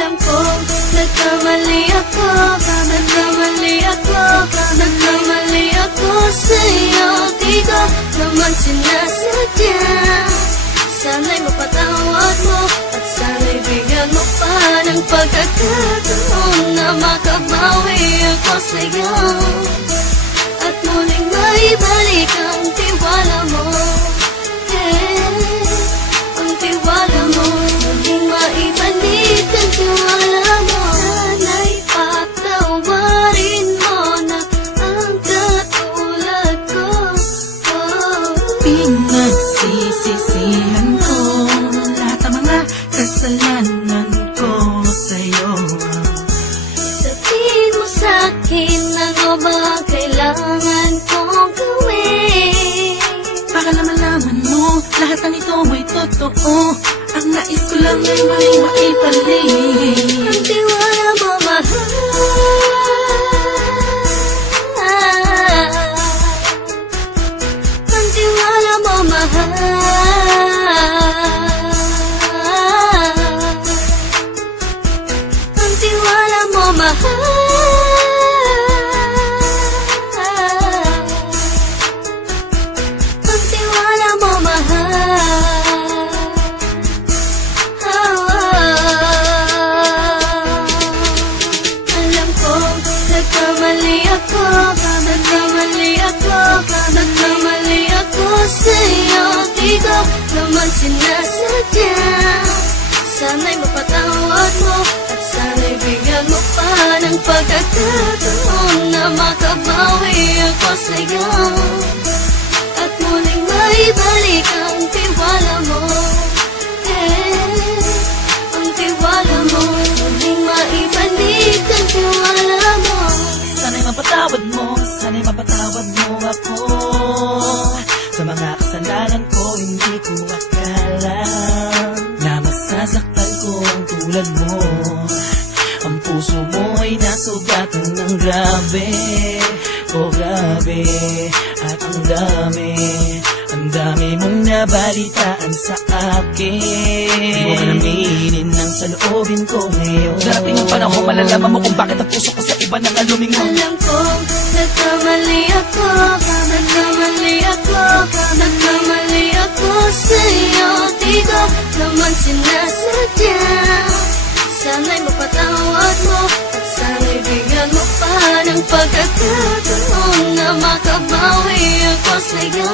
Alam kong nagkamali ako, nagkamali ako sa'yo. Di ko naman sinasadya. Sana'y mapatawad mo at sana'y bigyan mo pa ng pagkakataon na makabawi ako sa'yo at muling maibalik ang tiwala mo. Ang tiwala mo, muling maibalik ang tiwala mo. Sana'y patawarin mo na ang katulad ko. Pinagsisisihan ko lahat ng mga kasalanan ko sa'yo. Sabihin mo sa'kin ano ba kailangan kong gawin Para malaman mo lahat ng ito ay totoo. Ang nais ko lang ay maibalik ang tiwala mo, mahal. Ang tiwala mo, mahal. Ang tiwala mo, mahal. Ang tiwala mo, mahal. Alam kong nagkamali ako, nagkamali ako sa'yo. Di ko naman sinasadya. Sana'y mapatawad mo at sana'y bigyan mo pa ng pagkakataon na makabawi ako sa'yo at muling maibalik ang tiwala mo. Ang tiwala mo, muling maibalik ang tiwala mo. Sana'y mapatawad mo ako sa mga kasalanan ko. Hindi ko akala na masasaktan ko ang tulad mo. Ang puso mo ay nasugatan ng grabe, oh grabe. At ang dami mong nabalitaan sa akin. Di mo man aminin ang saloobin ko ngayon. Darating ang panahon, malalaman mo kung bakit ang puso ko sa iba nang aluming mo. Alam kong nagkamali ako sa'yo. Di ko naman sinasadya. Sana'y mapatawad mo at sana'y bigyan mo pa ng pagkakataon na makabawi ako sa'yo